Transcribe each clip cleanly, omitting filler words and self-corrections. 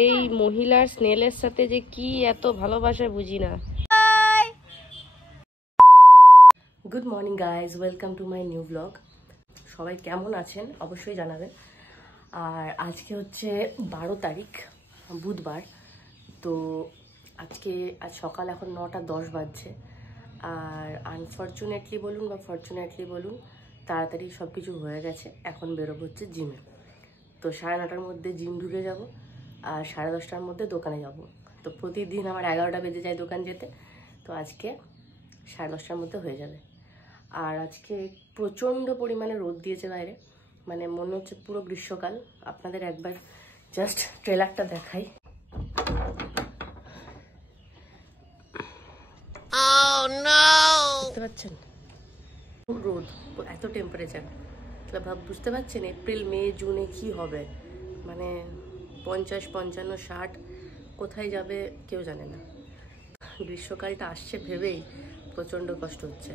এই মহিলার স্নেলের সাথে যে কি এত ভালোবাসা বুঝি না। Good morning guys, welcome to my new blog. সবাই কেমন আছেন অবশ্যই জানাবেন। আর আজকে হচ্ছে 12 তারিখ বুধবার। তো আজ সকাল এখন 9:10 বাজছে। আর আনফর্চুনেটলি বলুন বা ফর্চুনেটলি বলুন, তাড়াতাড়ি সব কিছু হয়ে গেছে। এখন বেরোবো হচ্ছে জিমে। তো 9:30টার মধ্যে জিম ঢুকে যাব আর 10:30টার মধ্যে দোকানে যাব। তো প্রতিদিন আমার 11টা বেজে যায় দোকান যেতে, তো আজকে 10:30টার মধ্যে হয়ে যাবে। আর আজকে প্রচণ্ড পরিমাণে রোদ দিয়েছে বাইরে, মানে মনে হচ্ছে পুরো গ্রীষ্মকাল। আপনাদের একবার জাস্ট ট্রেলারটা দেখাই। বুঝতে পারছেন রোদ, এত টেম্পারেচার, তাহলে বুঝতে পারছেন এপ্রিল মে জুনে কি হবে। মানে 50, 55, 60 কোথায় যাবে কেউ জানে না। গ্রীষ্মকালটা আসছে ভেবেই প্রচণ্ড কষ্ট হচ্ছে,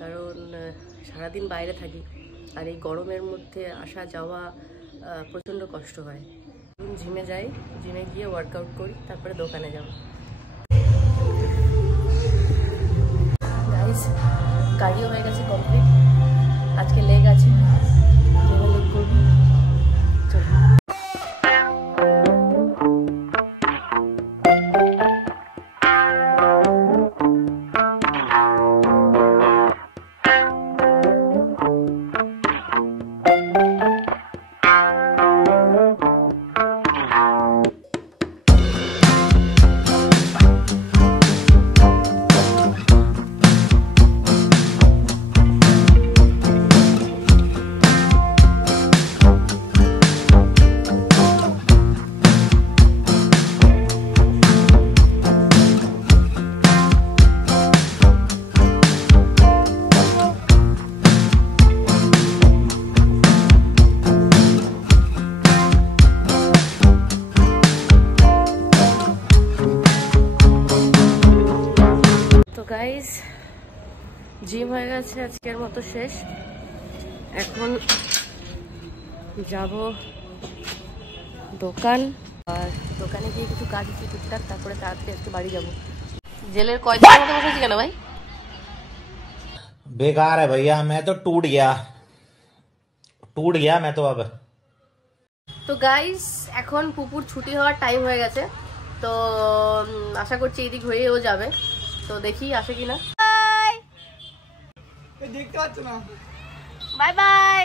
কারণ সারাদিন বাইরে থাকি আর এই গরমের মধ্যে আসা যাওয়া প্রচণ্ড কষ্ট হয়। জিমে যাই, জিমে গিয়ে ওয়ার্কআউট করি, তারপরে দোকানে যাব। গাইস, কার্ডিও হয়ে গেছে কমপ্লিট। আজকে লেগ আছে, লেগ করবি। চলো। গাইস, জিম হয়ে গেছে, আজকের মতো শেষ। এখন যাব দোকান, আর দোকানে গিয়ে কিছু কাজ আছে টুকটাক, তারপরে তাড়াতাড়ি আজকে বাড়ি যাব। জেলের কয়দিনের মতো বসেছি কেন ভাই? बेकार है भैया, मैं तो टूट गया मैं तो अब। তো গাইস, এখন পুপুর ছুটি হওয়ার টাইম হয়ে গেছে, তো আশা করছি এদিক হয়েও যাবে। তো দেখি আসে কিনা। দেখতে পাচ্ছ না, বাই বাই।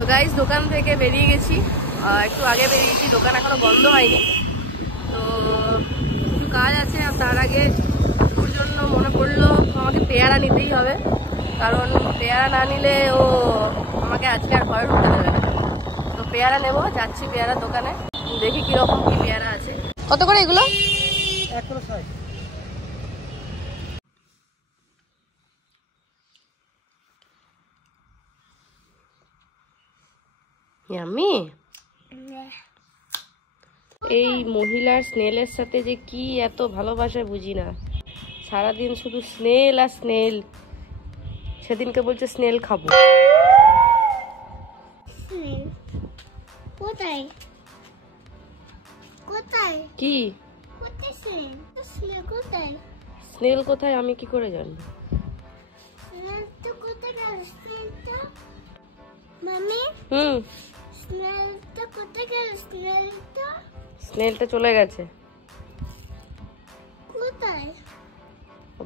তো গাইস, দোকান থেকে বেরিয়ে গেছি, একটু আগে বেরিয়ে গেছি, দোকান এখনো বন্ধ হয়নি। তো কিছু কাজ আছে, আর তার আগে ওর জন্য মনে পড়লো আমাকে পেয়ারা নিতেই হবে, কারণ পেয়ারা না নিলে ও আমাকে আজকে আর ঘরে ঢুকতে দেবে না। তো পেয়ারা নেবো, যাচ্ছি পেয়ারা দোকানে, দেখি কিরকম কি পেয়ারা আছে। কত করে এগুলো? 160। ইয়াম্মি। এই মহিলার স্নেলের সাথে যে কি এত ভালোবাসা বুঝি না, সারাদিন শুধু স্নেল আর স্নেল। সেদিনকে বলছে স্নেল খাবো। কোথায় কোথায় কি কোথায় স্নেল কোথায়? স্নেল কোথায় আমি কি করে জানবো? স্নেল তো কোথায় গেল? স্নেল তো মামি, স্নেল তো কোথায় গেল? স্নেলটা চলে গেছে। কোথায়?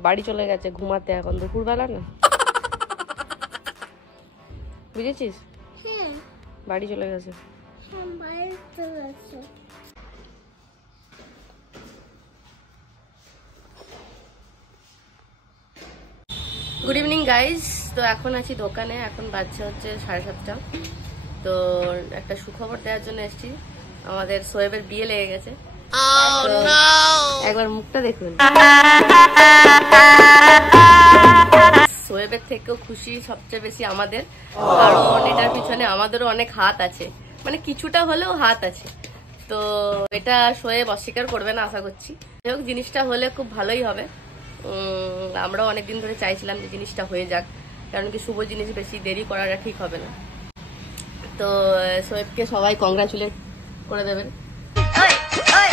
বাড়ি চলে গেছে ঘুমাতে, এখন দুপুরবেলা না, বুঝেছিস? হ্যাঁ, বাড়ি চলে গেছে। বাড়ি চলে গেছে। Good evening guys. তো এখন আছি দোকানে, এখন বাজছে হচ্ছে 7:30। তো একটা সুখবর দেওয়ার জন্য এসেছি, আমাদের সোয়েবের বিয়ে লেগে গেছে। একবার মুখটা দেখুন। সোয়েবের থেকেও খুশি সবচেয়ে বেশি আমাদের, কারণ এটার পিছনে আমাদেরও অনেক হাত আছে, মানে কিছুটা হলেও হাত আছে। তো এটা সোয়েব অস্বীকার করবে না আশা করছি। যাই হোক, জিনিসটা হলে খুব ভালোই হবে। আমরাও অনেকদিন ধরে চাইছিলাম যে জিনিসটা হয়ে যাক, কারণ কি শুভ জিনিস বেশি দেরি করাটা ঠিক হবে না। তো সোয়েবকে সবাই কংগ্রাচুলেট করে দেবেন। ওই ওই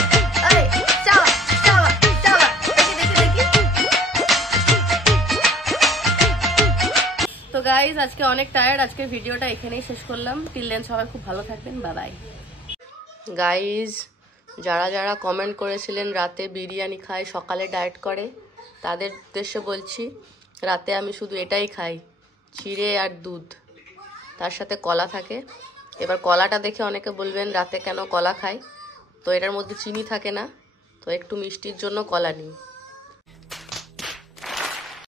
ওই চালা চালা চালা, দেখি দেখি দেখি। তো গাইজ আজকে অনেক টায়ার্ড, আজকে ভিডিওটা এখানেই শেষ করলাম। টিল দেন সবাই খুব ভালো থাকবেন, বাই বাই। গাইজ যারা যারা কমেন্ট করেছিলেন রাতে বিরিয়ানি খায় সকালে ডায়েট করে, তাদের উদ্দেশ্যে বলছি রাতে আমি শুধু এটাই খাই, চিড়ে আর দুধ, তার সাথে কলা থাকে। এবার কলাটা দেখে অনেকে বলবেন রাতে কেন কলা খায়, তো এটার মধ্যে চিনি থাকে না, তো একটু মিষ্টির জন্য কলা নিই।